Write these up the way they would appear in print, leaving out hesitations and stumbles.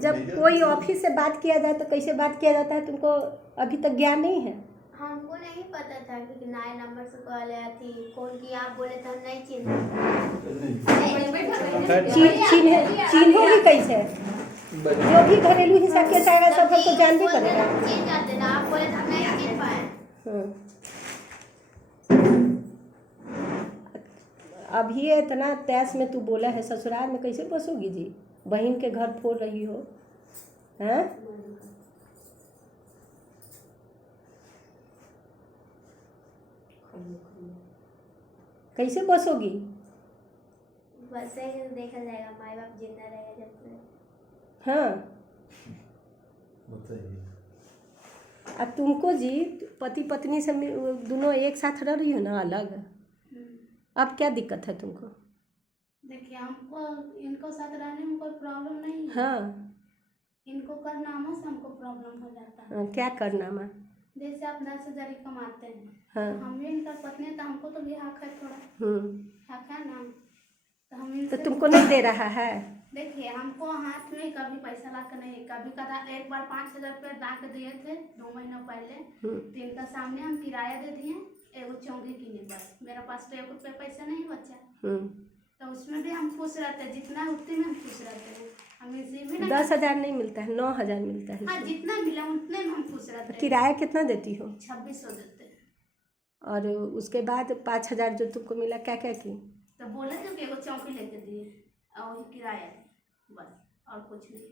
जब कोई ऑफिस से बात किया जाए तो कैसे बात किया जाता है तुमको अभी तक ज्ञान नहीं है? हमको नहीं पता था कि नए नंबर से कॉल आया थी, कौन की आप बोले तो हम नहीं चिन्हे। चिन्होगी कैसे? जो भी घरेलू हिंसा केस आएगा सब हमको जानबे करेगा। चिन्ह जाते ना, आप बोले तो हम नहीं चिन्ह पाए। अभी इतना तैस में तू बोला है, ससुराल में कैसे बसोगी जी? बहन के घर फोड़ रही हो, हैं? कैसे बसोगी? बसेंगे तो देखा जाएगा, माँ बाप जिंदा रहेगा जब तक। हाँ, अब तुमको जी पति पत्नी से दोनों एक साथ रह रही हो ना, अलग? अब क्या दिक्कत है तुमको? देखिए हमको इनको साथ रहने में कोई प्रॉब्लम नहीं है। हाँ, इनको करनामा से हमको प्रॉब्लम हो जाता है। क्या करनामा? जैसे आप 10,000 कमाते हैं, हाँ, हम भी इनका पत्नी है तो हमको तो भी हक है, थोड़ा हक है ना। तो हम तो इनसे तुमको नहीं दे रहा है? देखिए हमको हाथ में कभी पैसा ला के नहीं, कभी कदा एक बार 5,000 रुपये ला के दिए थे 2 महीना पहले। तो इनका सामने हम किराया दे दिए एगो चौंगी किने, बस मेरा पास तो 1 रुपया पैसा नहीं बचा। तो उसमें भी हम खुश रहते हैं, जितना उतने में हम खुश रहते हैं। हम इसी में 10,000 नहीं मिलता है, 9,000 मिलता है। हाँ, जितना मिला उतने में हम खुश रहते हैं। किराया कितना देती हो? 2600 देते हैं। और उसके बाद 5,000 जो तुमको मिला क्या क्या की? तो बोले थे कि एगो चौकी लेके दिए और वही किराया, बस और कुछ नहीं।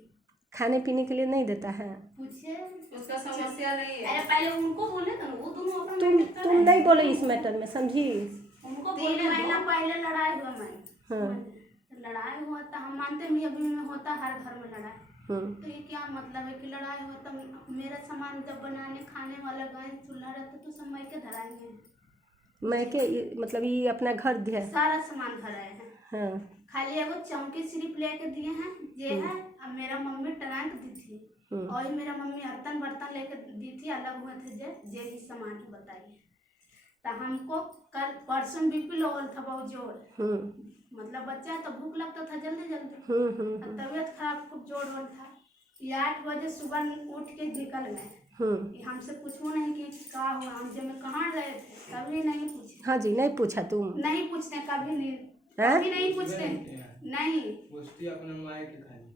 खाने पीने के लिए नहीं देता है? पूछे उसका समस्या नहीं है। अरे पहले उनको बोले था, वो दोनों अपना तुम नहीं बोले इस मैटर में, समझी? उनको 3 महीना पहले लड़ाई हुआ मैं। हाँ, लड़ाई हुआ तो हम मानते हैं अभी में होता हर घर में लड़ाई। तो ये क्या मतलब है कि लड़ाई हो तो मेरा सामान जब बनाने खाने वाला गैस चूल्हा रहता तो सब मैं के धराएंगे। मैं के मतलब ये अपना घर दिया? सारा सामान धराए हैं। हाँ, खाली एगो चौकी सिर्फ लेके दिए हैं, ये है। अब मेरा मम्मी टरंक दी थी और मेरा मम्मी बर्तन बर्तन लेके दी थी, अलग हुए थे जे ही सामान की बताइए। तो हमको कल परसों बीपी लो था बहुत जोर, मतलब बच्चा तो भूख लगता था जल्दी जल्दी, तबीयत खराब खूब जोर हो था। 8 बजे सुबह उठ के निकल गए। हमसे पूछो नहीं कि क्या हुआ, हम जब मैं कहाँ गए थे कभी नहीं पूछे। हाँ जी, नहीं पूछा तुम? नहीं पूछते कभी नहीं, कभी नहीं पूछते नहीं पूछती अपने माँ के खाली।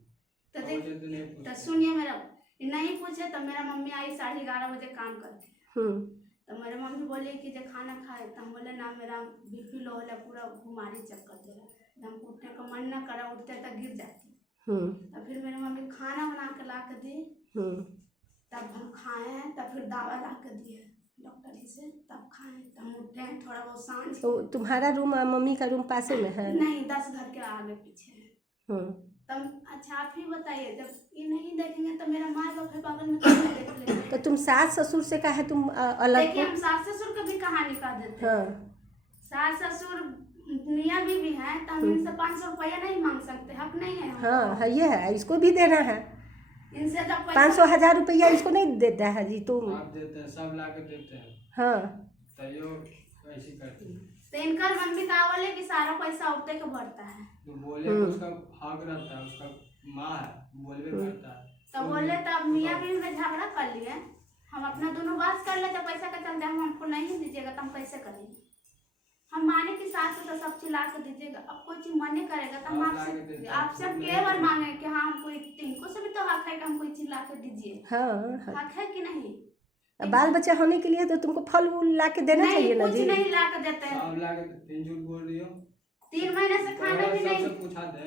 तो देख तो सुनिए मेरा, नहीं पूछे तो मेरा मम्मी आई 11:30 बजे काम करके। तो मेरे मम्मी बोली कि जब खाना खाए तो हम बोले ना मेरा बीपी लो है, पूरा घुमारी चक्कर दे रहा, हम उठने का मन ना करा, उठते तक गिर जाती। तो फिर मेरी मम्मी खाना बना के ला के दी, तब हम खाए हैं। तब फिर दवा ला के दिए डॉक्टर जी से, तब खाए, तब हम उठे हैं थोड़ा बहुत सांझ। तो तुम्हारा रूम मम्मी का रूम पासे में है? नहीं, 10 घर के आगे पीछे है। तब अच्छा आप ही बताइए, जब ये नहीं देखेंगे तो मेरा माँ बाप है बगल में कैसे देख लेंगे? तो तुम सास ससुर से कहे तुम अलग? देखिए हम सास ससुर का भी कहानी कर देते हैं। सास ससुर मियाँ बीवी हैं तो हम इनसे 500 रुपया नहीं मांग सकते, हक नहीं है। हाँ है, ये है, इसको भी देना है। इनसे जब 500,000 रुपया इसको नहीं देता है जी तुम? आप देते हैं, सब ला के देते हैं। हाँ, तैयो ऐसी करती है। तो इनका मम्मी का बोले कि सारा पैसा उठते के भरता है। तो बोले तो उसका हक रहता है, उसका माँ है, बोलबे करता है। तो बोले तब मियाँ बीवी में झगड़ा कर लिए, हम अपना दोनों बात कर लेते, पैसा का चलते हम हमको नहीं दीजिएगा तो हम कैसे करेंगे? हम माने की सास तो सब चिल्ला के दीजिएगा, अब कोई चीज मन नहीं करेगा तो हम आपसे के बार मांगे कि हाँ हमको इनको से भी तो हक है कि हमको चिल्ला के दीजिए। हाँ, हक है कि नहीं? बाल बच्चा होने के लिए तो तुमको फल वूल ला के देना चाहिए ना जी? कुछ नहीं ला के देते हैं। सब ला के 3 झूठ बोल रही हो। 3 महीने से खाना भी नहीं। सबसे पूछा दे,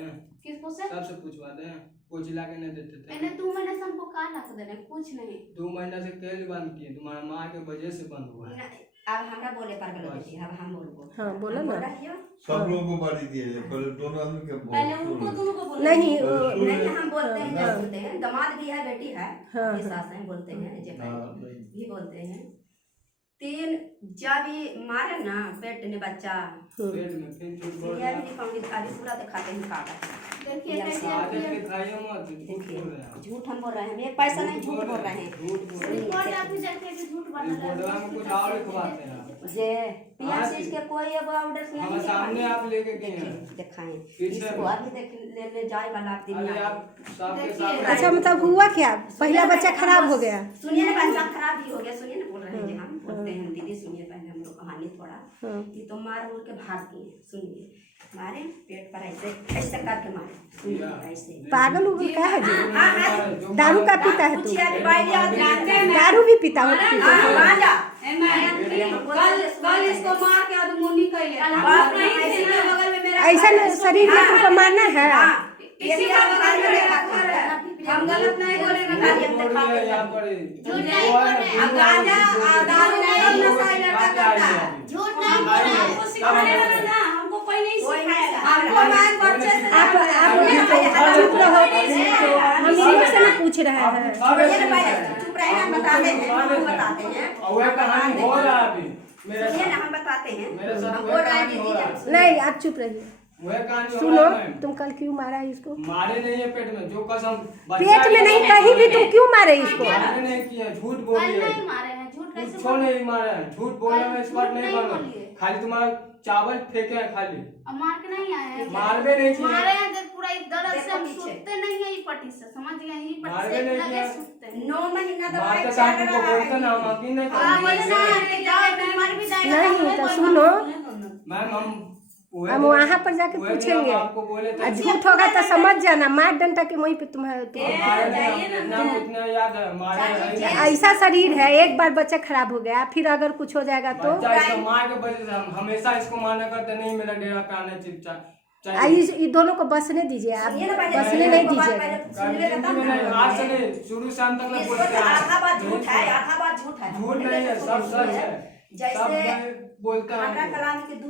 किसको से? सबसे पूछवा दे, कुछ ला के नहीं देते थे। मैंने 2 महीने से हमको कहा ला के देने, कुछ नहीं। 2 महीना से कैसे बंद किए? तुम्हारा माँ के वजह से बंद हुआ है। अब हमरा बोले पर गलत बेटी, अब हम बोलबो। हाँ, बोलो ना। सब लोगों को बारी दिए, पहले दोनों आदमी के पहले उनको दोनों को बोले नहीं, नहीं हम बोलते हैं, जब बोलते हैं दामाद भी है बेटी है, ये सास हैं बोलते हैं, जेठानी भी बोलते हैं। 3 जब ही मारे ना पेट ने बच्चा पेट में फिर झूठ बोल ये रहा भी दिखाऊंगी खाली पूरा दिखाते हैं कागज देखिए या कैसे आज आपकी दिखाइए मत झूठ बोल रहे हैं झूठ हम बोल रहे हैं ये पैसा नहीं झूठ बोल रहे हैं झूठ बोल रहे हैं रिपोर्ट आपकी देखिए कि झूठ बन इस रहा बोर्डवा है में कुछ और लिखवाते हैं जे पीएमसी के कोई अब ऑर्डर नहीं हमारे सामने आप लेके गए हैं दिखाएं पीछे इसको अभी देख ले जाएगा लाख दिन अरे में आप सबके देखिए। सामने अच्छा मतलब हुआ क्या पहला बच्चा खराब हो गया? सुनिए ना बच्चा खराब भी हो गया सुनिए ना बोल रहे हैं जी हम बोलते हैं दीदी सुनिए पहले हम लोग कहानी थोड़ा कि तो मार उड़ के भाग दिए सुनिए मारे पेट पर ऐसे ऐसे करके मारे सुनिए ऐसे पागल उगल क्या है जी? जो दारू का पीता है तू? पूछिए अभी बाइक याद जानते हैं दारू भी पीता हो? राजा कल इसको मार के अधमुनी कैले बाप रे ऐसे के बगल में मेरा ऐसा न शरीर में तुमको मारना है? इसी का बगल में मेरा घर है हम गलत नहीं बोलेंगे खाली हम दिखाते हैं यहाँ पर झूठ नहीं बोल रहे हैं। अब गांजा दारू नहीं नशा लड़का करता है झूठ नहीं बोल रहे हैं। हमको सिखाने वाला ना हमको कोई नहीं कोई नहीं सिखाएगा हमको मैं बच्चे से आप चुप रहो, हम इन्हीं से ना पूछ रहे हैं। ये ना पहले चुप रहे हम बताते हैं हम बताते हैं और वह कहानी हो रहा है अभी मेरे सुनिए साथ ना हम बताते हैं मेरे साथ हम वह बोल रहे हैं कहानी हो रहा है दीदी नहीं आप चुप रहिए। वह कहानी हो सुनो रहा है तुम कल क्यों मारा इसको? मारे नहीं है पेट में जो कसम पेट में नहीं कहीं भी तुम क्यों मारे इसको? मारे नहीं किया झूठ कल बोली है नहीं मारे हैं झूठ कैसे कुछ नहीं मारे हैं झूठ बोलने में एक्सपर्ट नहीं झूठ नहीं बनो बोलिए। खाली तुम्हारा चावल फेंके हैं खाली अब मार के नहीं आए हैं मारवे नहीं किए मारे हैं तो पूरा एक दर्द से देखो हम पीछे। सुनते नहीं है ये पट्टी से समझ गए ये पट्टी मारवे से नहीं लगे किया। सुनते हैं 9 महीना दवाई मारते चल साथ तुमको रहा बोलते ना हम है यकीन नहीं हाँ बोले ना करेंगे कि जाओ बीमार भी जाएगा नहीं तो सुनो मैम हम हम वहाँ पर जाके पूछेंगे आपको बोले थे और झूठ होगा तो समझ जाना मार डंडा के वहीं पे मारे थे, इतना याद है मारे हैं। ऐसा शरीर है एक बार बच्चा खराब हो गया फिर अगर कुछ हो जाएगा तो बच्चा इसको मार के वजह से हम हमेशा इसको माना करते नहीं मेरा डेरा पे आना चाहिए इस दोनों को बसने दीजिए आप सुनिए ना पहले बसने नहीं दीजिएगा। सुनिएगा तब नहीं, ना आज से नहीं शुरू से अंत तक मैं इसको बोलते तो हैं आधा बात झूठ है आधा बात झूठ है झूठ नहीं है सब सच है सब जैसे मैं बोलता खाना हूँ कलामी के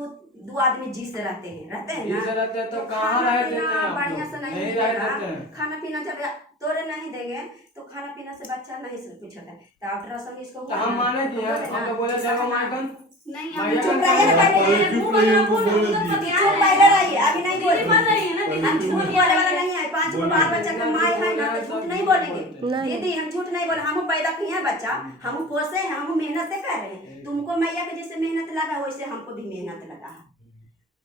दो आदमी जी से रहते हैं जी ना से रहते हैं तो कहाँ खाना रह पीना देते हैं आप बढ़िया लोग? से नहीं नहीं रह मिलेगा देते हैं खाना पीना जब तोरे नहीं देंगे तो खाना पीना से बच्चा नहीं से कुछ होता है तो अल्ट्रासाउंड इसको तो हम माने कि हम तो बोले जगह माइकन नहीं माइकन चुप रहिए ना पहले चुप रहिए, उनको बोले दीजिए। चुप पहले रहिए अभी नहीं बोल बोल रही है ना हम झूठ बोलने वाला नहीं है 5 गो बाल बच्चा का माई है ना तो झूठ नहीं बोलेंगे नहीं। दीदी हम झूठ नहीं बोले हम पैदा किए हैं बच्चा हम पोसे हैं हम मेहनत से कर रहे हैं तुमको मैया के जैसे मेहनत लगा वैसे हमको भी मेहनत लगा है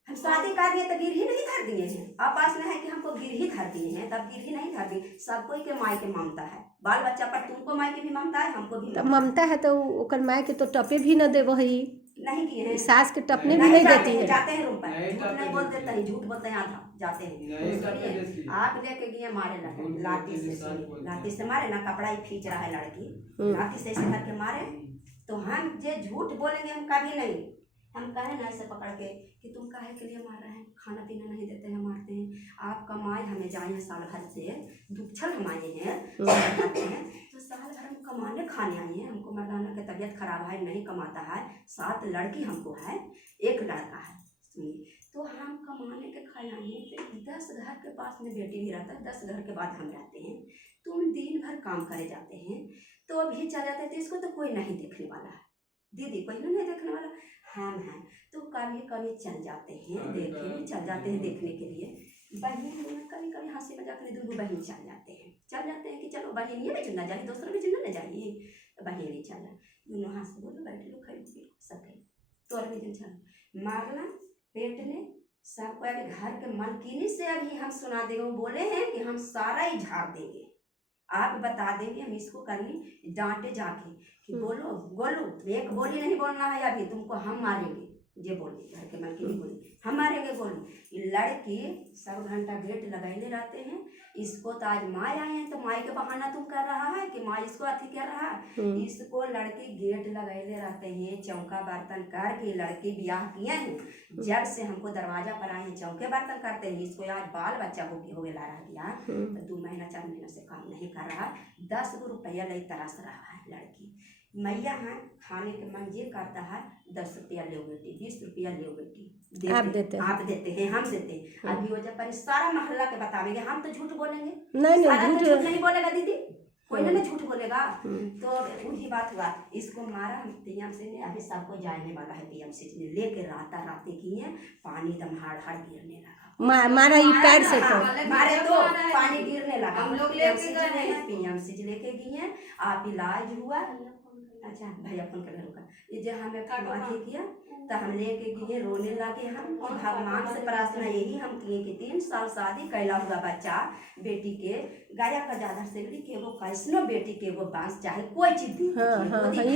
हम शादी कर दिए तो गिरही नहीं धर दिए हैं आपास में है कि हमको गिरही धर दिए हैं तब गिरही नहीं धर दी सब कोई के माई के ममता है बाल बच्चा पर तुमको माई की भी ममता है हमको भी तो ममता है तो ओकर माय के तो टपे भी न दे वही नहीं किए हैं सास के टपने भी नहीं नहीं जाते देती हैं है। जाते हैं रूम पर नहीं झूठ जाते नहीं हैं। बोल देते हैं झूठ बोलते हैं आधा जाते हैं नहीं जाते सुनिए, जैसी। आप लेके गए मारे लड़के झूठ लाठी बोलते से हैं, सच सुनिए, बोलते हैं। लाठी से मारे ना कपड़ा ही खींच रहा है लड़की लाठी से ऐसे करके मारे तो हम जे झूठ बोलेंगे हम कभी नहीं हम कहे ना ऐसे पकड़ के कि तुम काहे के लिए मार रहे हैं खाना पीना नहीं देते हैं मारते हैं आप कमाए हमें जाए साल भर से दुच्छल हम आए हैं करते हैं तो साल भर हम कमाने खाने आए हैं हमको मर्दाना की तबीयत खराब है नहीं कमाता है 7 लड़की हमको है 1 लड़का है सुनिए तो हम कमाने के खाए आए हैं फिर 10 घर के पास में बेटी भी रहता है 10 घर के बाद हम रहते हैं तो हम दिन भर काम करे जाते हैं तो अभी चल जाते हैं तो इसको तो कोई नहीं देखने वाला है दीदी कोई नहीं देखने वाला हम हैं तो कभी कभी चल जाते हैं देखे भी चल जाते हैं देखने के लिए बहन कभी कभी हंसी मजाक में 2 बहन चल जाते हैं कि चलो बहन ये भी चलना चाहिए दूसरा भी चलना ना चाहिए तो बहन भी चल जाए दोनों हाथ से बोलो बैठ लो खाई सब खाई तो और भी दिन चल मारना पेट ने सबको अभी घर के मलकिनी से अभी हम सुना देंगे वो बोले हैं कि हम सारा ही झाड़ देंगे आप बता देंगे हम इसको करनी डांटे जाके कि बोलो बोलो एक बोली नहीं बोलना है अभी तुमको हम मारेंगे ये बोली घर के मलकिनी बोली हम मारेंगे बोली लड़की सब घंटा गेट लगाए रहते हैं इसको तो आज माँ आए हैं तो माई के बहाना तुम कर रहा है कि माँ इसको अथी कर रहा है इसको लड़की गेट लगाए रहते हैं चौका बर्तन करके लड़की ब्याह किए हैं जब से हमको दरवाजा पर आए हैं चौके बर्तन करते हैं इसको आज बाल बच्चा हो गया रह गया तो 2 महीना 4 महीना से काम नहीं कर रहा 10 गो रुपया ले तरस रहा है लड़की मैया है खाने के मन ये करता है 10 रुपया ले बेटी 20 रुपया ले बेटी आप देते हैं। आप देते हैं हम देते हैं अभी वजह पर सारा मोहल्ला के बतावेंगे हम तो झूठ बोलेंगे नहीं सारा तो झूठ झूठ नहीं बोलेगा दीदी कोई ना झूठ बोलेगा। तो वही बात हुआ, इसको मारा हम पीएम से ने, अभी सबको जाने वाला है पीएम से ने, लेके रात किए, पानी एकदम हाड़ गिरने लगा। मारा ये पैर से तो मारे तो पानी गिरने लगा। हम लोग लेके गए पीएम से लेके गए, आप इलाज हुआ। अच्छा भैया फोन कर रुका, ये जो हमें अथी किया तो हम लेके गए, रोने लगे हम। भगवान से प्रार्थना यही हम किए कि 3 साल शादी कैला हुआ बच्चा बेटी के गाया का ज्यादा से के वो कैसनो बेटी के वो बांस चाहे कोई चीज दी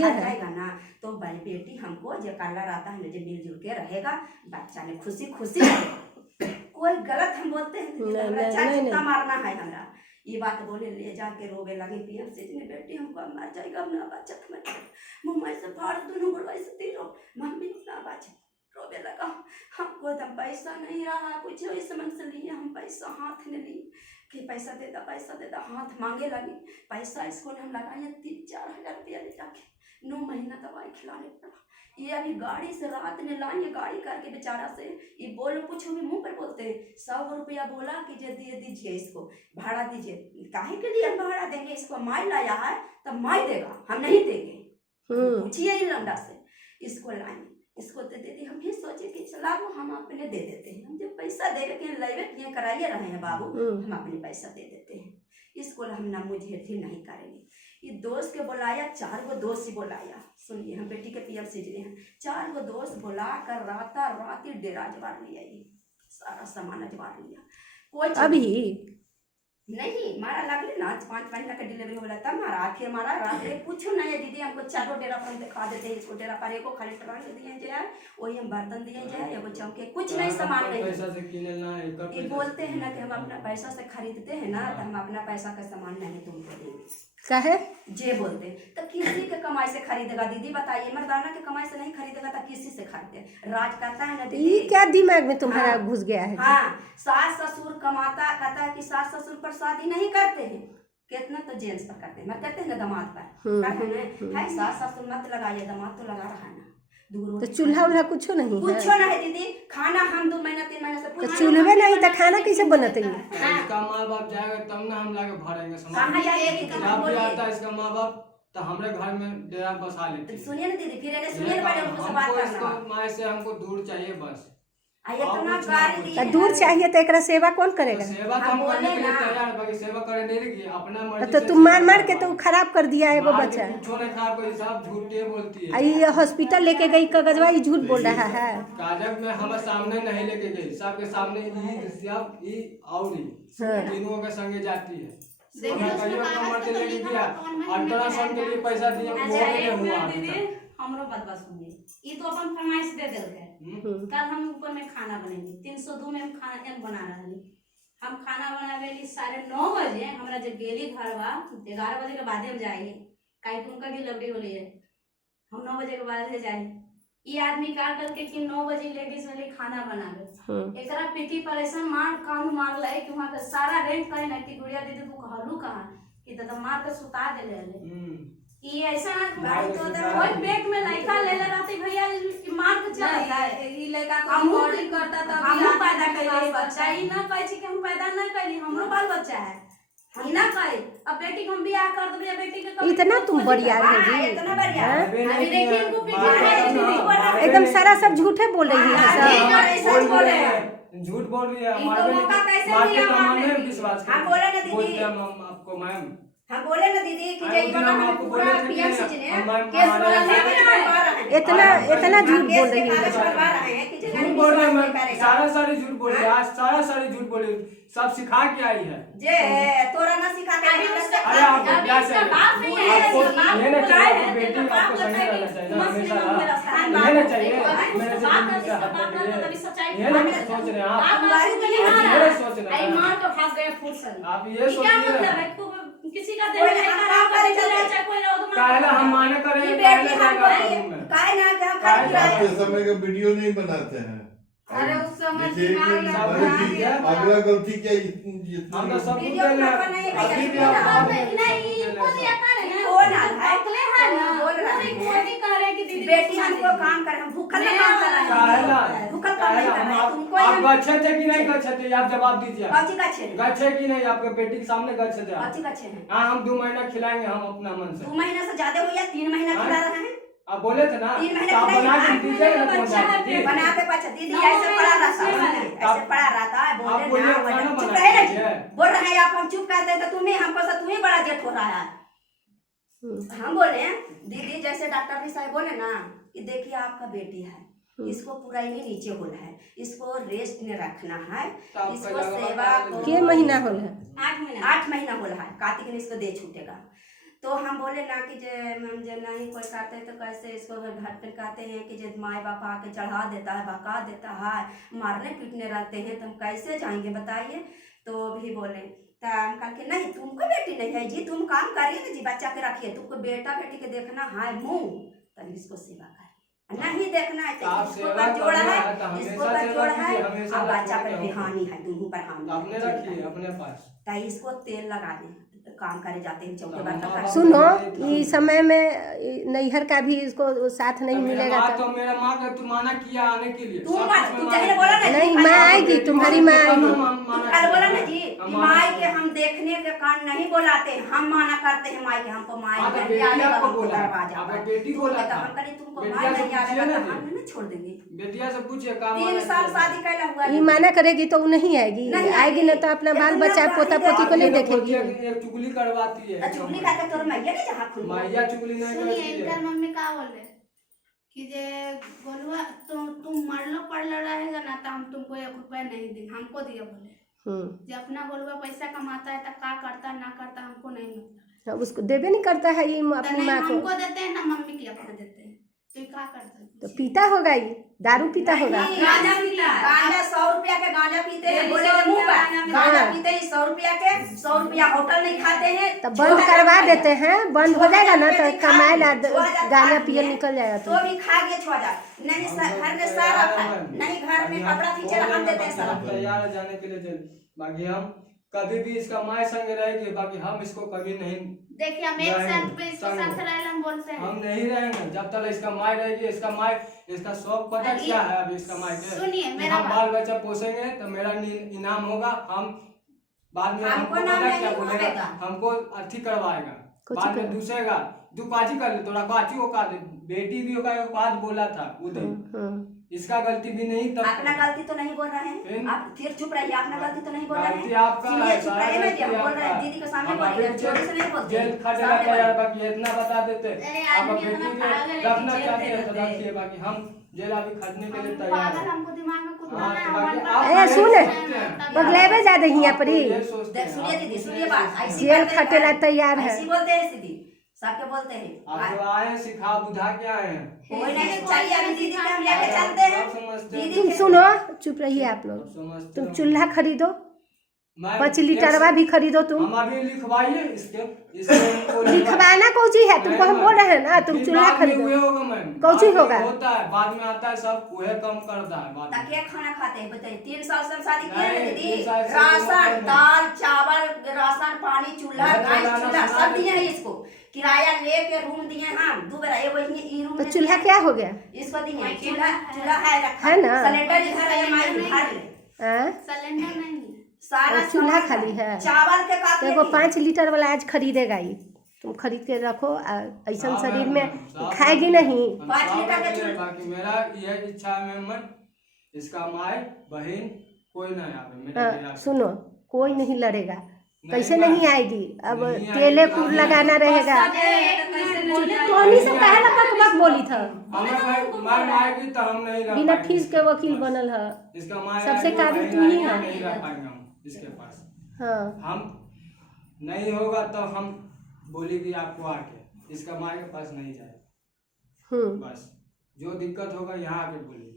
जाएगा ना, तो बेटी हमको जो काला रहता है जो मिलजुल के रहेगा, बच्चा ने खुशी कोई गलत हम बोलते हैं मारना है हमरा, ये बात बोले ले जाके रोवे लगे पीएम से ने, बेटी हमको मर जाएगा अपना बच्चा तुम्हें मुँह से फाड़ दूँ बोलवा से तीनों मम्मी अपना बच्चा रोवे लगा। हमको तो पैसा नहीं रहा कुछ इस मन से लिए, हम पैसा हाथ में लिए कि पैसा दे दा हाथ मांगे लगी। पैसा इसको हम लगाए 3-4 हज़ार रुपया ले जाके 9 महीना दवाई खिलाने पड़ा। ये अभी गाड़ी से रात में लाएंगे गाड़ी करके बेचारा से, ये बोलो कुछ भी मुंह पर बोलते हैं। 100 रुपया बोला कि जे दे दीजिए इसको भाड़ा दीजिए, काहे के लिए हम भाड़ा देंगे, इसको माई लाया है तो माई देगा, हम नहीं देंगे। पूछिए इन लंडा से, इसको लाएंगे इसको दे देते। हम ये सोचे कि चला वो हम अपने दे देते हैं, हम जब पैसा देवे के लेवे के कराइए रहे हैं बाबू, हम अपने पैसा दे देते हैं। इसको हम ना मुझे भी नहीं करेंगे। ये दोस्त के बुलाया, 4 गो दोस्त ही बुलाया, सुनिए हम बेटी के पीएम से हैं, 4 गो दोस्त बुला कर रात डेरा जवार लिया, ये सारा सामान जवार लिया। कोई अभी नहीं मारा लगले ना 5 महीना का डिलीवरी होला तब मारा, आखिर मारा रात रे पूछो ना ये दीदी हमको 4 डेरा पर दिखा देते हैं, इसको डेरा पर एको खाली ट्रंक दिए जाए, वही हम बर्तन दिए जाए, एगो चौके कुछ नहीं सामान नहीं। पैसा से किनना है, ये बोलते हैं ना कि हम अपना पैसा से खरीदते हैं ना, तो हम अपना पैसा का सामान नहीं तुमको देंगे, काहे जे बोलते तो किसी के कमाई से खरीदेगा दीदी बताइए, मर्दाना के कमाई से नहीं खरीदेगा तो किसी से खरीदे। राज करता है ना दीदी, ये क्या दिमाग में तुम्हारा घुस गया है? हाँ सास ससुर कमाता, कहता है कि सास ससुर पर शादी नहीं करते हैं, कितना तो जेंट्स पर करते हैं, मत करते हैं ना दामाद पर, है सास ससुर मत लगाइए, दामाद तो लगा रहा है ना। तो चूल्हा उल्हा कुछ नहीं है? कुछ नहीं दीदी, खाना हम 2 महीना 3 महीना से तो चूल्हे नहीं तो खाना कैसे बनते हैं? इसका माँ बाप जाएगा तब ना हम लाके भरेंगे कहाँ जाएगी जब भी आता है इसका माँ बाप तो हमारे घर में डेरा बसा लेते हैं। सुनिए ना दीदी, फिर सुनिए पहले उनको बात करना, इसको माँ से हमको दूर चाहिए बस, इतना गाड़ी दी तो दूर चाहिए तो एकरा सेवा कौन करेगा? सेवा तो हम करने के लिए तैयार, बाकी सेवा करे नहीं रही अपना मर्जी तो से तुम मार के तो खराब कर दिया है वो मार के बच्चा। कुछो नहीं खराब कोई सब झूठे बोलती है। ये हॉस्पिटल लेके गई कागजवा, ये झूठ बोल रहा है। काजक में हमारे सामने नहीं लेके गई, सबके सामने ई और तीनों के संगे जाती है। लेके गया अल्ट्रासाउंड के लिए पैसा दिए, वो नहीं हुआ अभी तक। हमरो बात सुनिए, ये तो अपन फरमाइश दे देलके, कल हम ऊपर में खाना बनेंगे 302 में हम खाना बना रहे, हम खाना बनावे 9:30 बजे, हमरा जब गेली घरवा 11 बजे के बाद हम जाइए, काहे कि उनका डिलीवरी होली है, हम 9 बजे के बाद से जाइए। ये आदमी का करके कि 9 बजे लेडीज वाले खाना बनावे, एकरा पीटी परेशान मार काम मार ले कि वहां पे सारा रेंट कहे ना कि गुड़िया दीदी तू कहलू कहां कि दादा मार के सुता दे ले। ये ऐसा गाड़ी तो कोई बैग में लड़का ले ले रहती भैया मार के चलता है, ई लड़का को बॉडी करता तब हम पैदा कइले बच्चा, ई ना कहै छी कि हम पैदा ना कइली, हमरो बाल बच्चा है, हम ना कहे अब बेटी को हम बियाह कर देबे, बेटी के इतना तुम बढ़िया है जी, इतना बढ़िया। अभी देखिए इनको पीछे एकदम सारा सब झूठे बोल रही है सब। झूठ बोल रही है, इनको मौका कैसे मिला? विश्वास हम बोले ना दीदी, आपको मैम हम बोले ना दीदी कि जय बना हम पूरा पीएम से ने केस वाला है, इतना झूठ बोल रही है, कागज बनवा रहे हैं कि झूठ बोल रहे हैं, सारा झूठ बोल रही है, आज सारा झूठ बोल रही है, सब सिखा के आई है। जे तोरा ना सिखा के अरे आपको क्या चाहिए? आपको ये ना चाहिए बेटी आपको संग रहना चाहिए ना, हमेशा ये ना चाहिए मेरे से दूर से हटने के लिए, ये ना सोच रहे हैं आप, ये सोच रहे हैं मार तो भाग गए फुर्सत, आप ये सोच रहे हैं किसी का दिल में खराब करे चला चाहे कोई ना, तो काहे हम माने करेंगे, काहे ना कि हम खाली आपके समय का वीडियो नहीं बनाते हैं। अरे उस समय जैसे अगला गलती क्या हम तो सब वीडियो बनाना नहीं नहीं इनको दिया करे फोन आ रहा है पकले है ना बोल रहा पूरी है खोटी कह रहे कि दीदी बेटी हमको काम कर, हम भूखल में काम कर रहे हैं, भूखल काम नहीं कर रहे हैं। तुमको आप गच्छे थे कि नहीं गच्छे थे, आप जवाब दीजिए। कौची का छे गच्छे कि नहीं, आपके बेटी के सामने गच्छे थे आप? कौची का छे है? हाँ, हम 2 महीना खिलाएंगे हम अपना मन से। 2 महीने से ज्यादा हो या 3 महीना खिला रहे हैं? आप बोले थे ना, 3 महीने तो आप बना के खिलाएंगे। दीजिए ना पहुंचा दीजिए। बना के पाछा दीदी ऐसे पड़ा रहता है, ऐसे पड़ा रहता है, आप बोले बोलिए ना खाना चुप बना रहे ना दीजिए। बोल रहे हैं आप, हम चुप करते हैं तो तुम्हें हमको से तुम्हें बड़ा जेठ हो रहा है। हम बोले दीदी जैसे डॉक्टर भी साहब बोले ना कि देखिए आपका बेटी है, इसको पूरा ही नीचे होना है, इसको रेस्ट में रखना है, इसको सेवा को के महीना होल है? 8 महीना हो रहा है, कार्तिक में इसको दे छूटेगा। तो हम बोले ना कि जे नहीं कोई करते तो कैसे इसको घर पे कहते हैं कि जे माए बाप आके चढ़ा देता है, भगा देता है, मारने पीटने रहते हैं, तो हम कैसे जाएंगे बताइए। तो भी बोले तो हम कहा कि नहीं तुमको बेटी नहीं है जी, तुम काम करिए ना जी, बच्चा के रखिए, तुमको बेटा बेटी के देखना है मुँह, तब इसको सेवा करिए, नहीं देखना है तो इसको पर जोड़ है, इसको पर जोड़ है और बच्चा पर भी हानि है, दोनों पर हानि अपने रखिए अपने पास। तो इसको तेल लगा दें, काम करे जाते हैं चौके बार। सुनो इस समय में नैहर का भी इसको साथ नहीं मिलेगा तो मेरा माँ का तू माना किया आने के लिए, तू चाहे बोला ना नहीं, माँ आएगी, तुम्हारी माँ आएगी। कल बोला ना जी माई के हम देखने के कान नहीं बोलाते, हम माना करते हैं माई के, हमको माई नहीं आएगा हमको दरवाजा पर, बेटी बोला तो हम करें तुमको माई नहीं आएगा तो हम नहीं छोड़ देंगे। बेटिया से पूछिए काम 3 साल शादी कैला हुआ ये माना करेगी तो वो नहीं आएगी, नहीं आएगी ना तो अपना बाल बच्चा पोता पोती को नहीं देखेगी। एक चुगली करवाती है, चुगली का तोर मैया नहीं जहाँ खुल मैया चुगली नहीं सुनिए करती इनकर है। मम्मी का बोले कि जे बोलुआ तुम मरलो पड़लो रहेगा ना तो हम तुमको 1 रुपया नहीं देंगे, हमको दिया बोले जे अपना बोलुआ पैसा कमाता है तो क्या करता ना करता हमको नहीं मतलब, उसको देवे नहीं करता है ये तो अपनी नहीं माँ को, हमको देते हैं ना मम्मी की अपना देते हैं, तो ये क्या करता है? तो पीता होगा ये, दारू पीता होगा। गांजा पीता है, गांजा 100 रुपया के गांजा पीते हैं, बोले के मुंह पर गांजा पीते हैं 100 रुपया के, 100 रुपया होटल नहीं खाते हैं, तो बंद करवा देते हैं, बंद हो जाएगा ना तो कमाए ला गांजा पिए निकल जाएगा। तो भी खा के छोड़ जा, नहीं घर में सारा खाए, नहीं घर में कपड़ा खींचे हम देते हैं सारा। तैयार है जाने के लिए चल, बाकी हम कभी भी इसका माँ संग रहेगी, बाकी हम इसको कभी नहीं देखिए हम एक साथ पे इसको साथ रहना हम बोलते हैं, हम नहीं रहेंगे जब तक इसका माँ रहेगी। इसका माँ इसका शौक पता क्या है अभी इसका माँ के, सुनिए मेरा हम बाल बच्चा पोसेंगे तो मेरा इनाम होगा, हम बाद में हमको पता क्या बोलेगा, हमको अर्थी करवाएगा, बाद में दूसरेगा तू काजी कर ले, थोड़ा काची औकात बेटी भी औकात बोला था वो दिन, इसका गलती भी नहीं तब अपना गलती तो नहीं बोल रहे हैं, आप फिर चुप रहिए, अपना गलती तो नहीं बोल रहे गलती हैं, आपका सुनिए चुप सारा रहिए ना जी, गलती हम बोल रहे हैं आपका। दीदी के सामने हम बोलिए, अभी चोरी से नहीं बोलते, जेल खा सामने जाता यार, बोलिए। बाकी इतना बता देते अरे आप आदमी बेटी इतना पागल है के कि रखना जेल चाहते दे हैं तो देते हैं। रखिए, बाकी हम जेल अभी खटने के लिए तैयार पागल हैं। हमको दिमाग में कुछ हाँ, ना तो है, बाकी हमारे आप ए ये सुन सोचते हैं। बगलेबे ज्यादा हिया परी, ये सोचते हैं, सुनिए आप दीदी कुछ सुनिए नहीं बात, सोचते। ऐसी जेल करते खटेला हैं, तैयार है। ऐसी बोलते हैं दीदी, सबके बोलते हैं आप जो आए सिखा बुझा के आए हैं, कोई नहीं, चलिए अभी दीदी के हम लेके चलते हैं, सब समझते हैं। दीदी तुम के सुनो, चुप रहिए आप सब लोग, समझते तुम हैं। चूल्हा खरीदो, मैं 5 लीटरवा भी खरीदो तुम। हम अभी लिखवाइए इसको लिखवाना कौन सी है, तुमको हम बोल रहे हैं ना, तुम चूल्हा खरीदो। होगा मैम, कौन सी होगा? होता है बाद में आता है सब, वह कम करता है बाद में। तकिया खाना खाते हैं बताइए, 3 साल से हम शादी किए हैं नहीं, दीदी, 3 साल से राशन नहीं। दाल चावल राशन पानी चूल्हा बहुत गैस पुराना चूल्हा सुना सब दिए हैं दीजिए। इसको, किराया लेके रूम दिए हम 2 बेरा, ये वही ई रूम तो में चूल्हा दिए, क्या हो गया? इसको दिए हैं, चूल्हा है रखा है ना? सिलेंडर इधर है हमारे घर में, हाँ? सिलेंडर नहीं सारा और चूल्हा सामान खाली है। चावल के काट देखो 5 लीटर वाला आज खरीदेगा ये, तुम खरीद के रखो, ऐसा शरीर में खाएगी नहीं। 5 लीटर का चूल्हा। बाकी मेरा यह इच्छा है मेमन, इसका माई बहन कोई ना यहाँ पे मेरे हाँ, लिए आके। सुनो कोई नहीं लड़ेगा, कैसे मैं- नहीं आएगी, अब नहीं आएगी, तेले तो कूड़ नहीं लगाना आएगी। रहेगा। टोनी से पहले बक बोली था, हमें मार आएगी तो हम नहीं रह बिना पाएंगे फीस इसके के वकील पास। बनल है। इसका माँ सबसे आएगी, काबिल बहन तुम ही आएगी, हो। नहीं रह पाएंगे हम इसके पास। हाँ हम नहीं होगा तो हम बोलेगी आपको आके, इसका माँ के पास नहीं जाए, बस जो दिक्कत होगा यहाँ आके बोलेगी।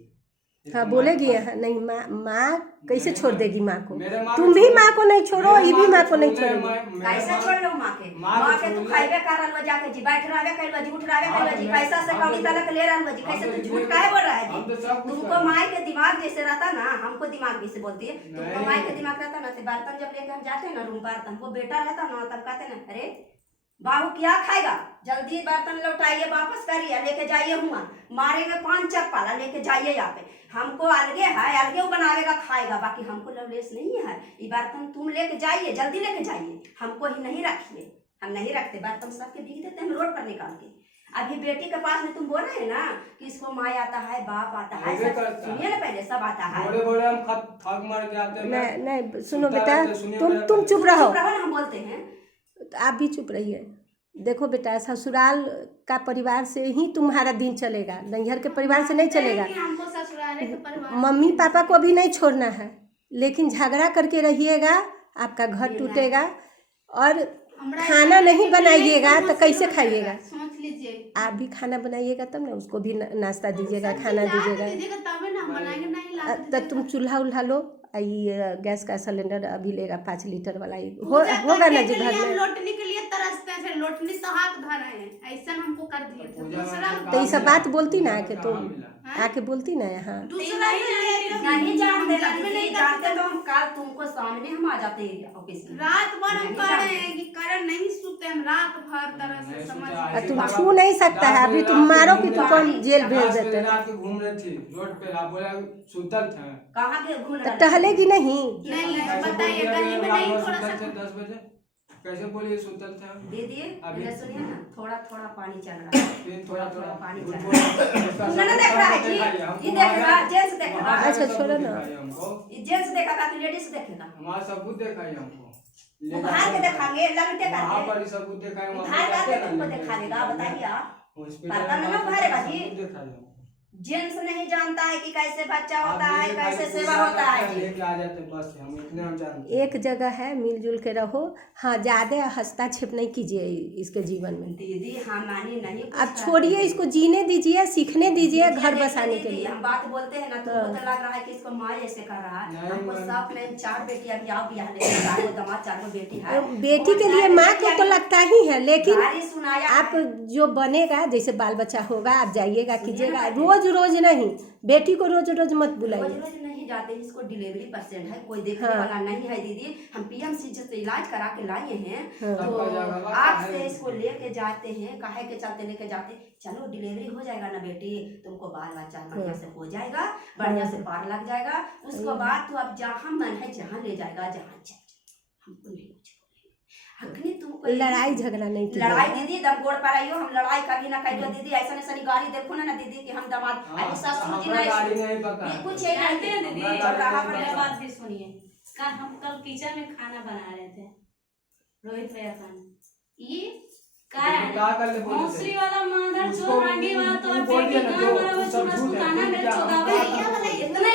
इसका हाँ माँ बोलेगी के पास- यहाँ नहीं, माँ कैसे मेरे छोड़ माँ- देगी माँ को? मेरे माँ तुम को भी छोड़- माँ को नहीं छोड़ो, मेरे ये भी माँ को नहीं छोड़ ले, छोड़ेगी। मेरे कैसे माँ- छोड़ लो माँ के? माँ माँ के के तू छोड़ खाइबे कर रहल जाके जी, बैठ रहबे कैल जी, उठ रहबे हाँ, कैल जी, तो पैसा से मैं- कौड़ी हम तो- तलक ले रहल जी, कैसे हम तू तो झूठ ये- काहे बोल रहा है हम जी? तो सब कुछ तुमको कर रहे माँ के दिमाग जैसे रहता ना, हमको दिमाग जैसे बोलती है, तुमको नहीं। माँ के दिमाग रहता ना, तो बर्तन जब लेके हम जाते हैं ना रूम पर, तो हमको बेटा रहता ना, तब कहते ना अरे बाबू क्या खाएगा, जल्दी बर्तन लौटाइए, वापस करिए, लेके जाइए हुआ, मारेंगे 5 चप्पल, लेके जाइए यहाँ पे। हमको अलगे है, अलगे वो बनावेगा खाएगा, बाकी हमको लवलेस नहीं है। ये बर्तन तुम लेके जाइए, जल्दी लेके जाइए, हमको ही नहीं रखिए, हम नहीं रखते बर्तन, सबके बिक देते हैं रोड पर निकाल के। अभी बेटी के पास में तुम बोल रहे हैं ना कि इसको माँ आता है, बाप आता है, सुनिए ना पहले, सब आता है। बोले बोले हम थक मार के आते हैं। नहीं सुनो बेटा, तुम चुप रहो, चुप रहो ना, हम बोलते हैं। तो आप भी चुप रहिए। देखो बेटा, ससुराल का परिवार से ही तुम्हारा दिन चलेगा, नैहर के परिवार से नहीं चलेगा। हमको ससुराल के परिवार मम्मी पापा को भी नहीं छोड़ना है, लेकिन झगड़ा करके रहिएगा, आपका घर टूटेगा। और खाना नहीं बनाइएगा तो कैसे खाइएगा? सोच लीजिए, आप भी खाना बनाइएगा तब ना, उसको भी नाश्ता दीजिएगा, खाना दीजिएगा। तब ना हम बनाएंगे, नहीं ला तब तुम चूल्हा उल्हा लो, ये गैस का सिलेंडर अभी लेगा 5 लीटर वाला, होगा ना जी घर में। लौटने के लिए तरसते हैं, लौटने तो हाथ धर रहे हैं, ऐसा हमको कर दिए थे। दूसरा तो ये सब बात बोलती ना आके, तुम आके बोलती ना यहाँ। दूसरा नहीं जानते, नहीं जानते तो हम कल तुमको सामने हम आ जाते हैं ऑफिस में। रात भर हम कह रहे हैं कि कारण नहीं सोते, हम रात भर तरह से समझ। तुम छू नहीं सकता है, अभी तुम मारो कि तुम कौन जेल भेज देते हैं। रात को घूम रही थी रोड पे, आप बोले सुतल थे। कहाँ के घूम तो टहलेगी नहीं? नहीं बताइए, गली में नहीं थोड़ा सा 10 बजे कैसे बोलिए सुतल थे? दीदी अभी मेरा सुनिए ना, थोड़ा थोड़ा पानी चल रहा है, फिर थोड़ा थोड़ा पानी झूठ चल बोल रहा है। ना देख रहा है जी, ये देख रहा है, जेंट्स देख रहा है। अच्छा छोड़ो ना, ये जेंट्स देखेगा कि लेडीज देखेगा? हमारा सबूत दिखाई हमको, उधार के दिखाएंगे, लंगटे वहाँ करके पर सबूत दिखाई, उधार करके तुमको दिखा देगा। बताइए आप, पता नहीं ना उधारेगा जी। जेंट्स नहीं जानता है कि कैसे बच्चा होता है, कैसे सेवा होता है जी। लेके आ जाते बस, हम इतने हम जानते। एक जगह है, मिलजुल के रहो। हाँ, ज्यादा हस्तक्षेप नहीं कीजिए इसके जीवन में। दीदी हम मानी नहीं, अब छोड़िए, इसको जीने दीजिए, सीखने दीजिए घर बसाने के लिए। हम बात बोलते हैं ना, तुमको तो लग रहा है कि इसको माँ ऐसे कर रहा है। हमको सब में 4 बेटियां भी आप बिहार में, 4 दामाद, 4 बेटी है। बेटी के लिए माँ को तो लगता ही है, लेकिन सुनाया आप जो बनेगा, जैसे बाल बच्चा होगा, आप जाइएगा कीजिएगा, रोज रोज नहीं। बेटी को रोज रोज मत बुलाइए। रोज रोज नहीं जाते, इसको डिलीवरी पेशेंट है, कोई देखने वाला नहीं है दीदी। हम पीएमसी से इलाज करा के लाए हैं, तो आपसे इसको लेके जाते हैं, काहे के चलते लेके जाते। चलो डिलीवरी हो जाएगा ना बेटी, तुमको बाल बच्चा बढ़िया से हो जाएगा, बढ़िया से पार लग जाएगा। उसके बाद तो अब जहाँ मन है जहाँ ले जाएगा, जहाँ हमको नहीं तुमको लड़ाई झगड़ा नहीं की। लड़ाई दीदी दम गोड़ पर आइयो, हम लड़ाई कभी ना करियो दीदी। ऐसा नहीं गाली देखो ना दीदी कि हम दामाद अभी ससुर जी नहीं कुछ है दीदी। बात भी सुनिए, हम कल किचन में खाना बना रहे थे, रोहित भैया खाना, ये मौसरी वाला मादर चोर हांडी वाला तो बेटी गांव वाला वो चूड़ा सुताना मेरे चौगावे इतना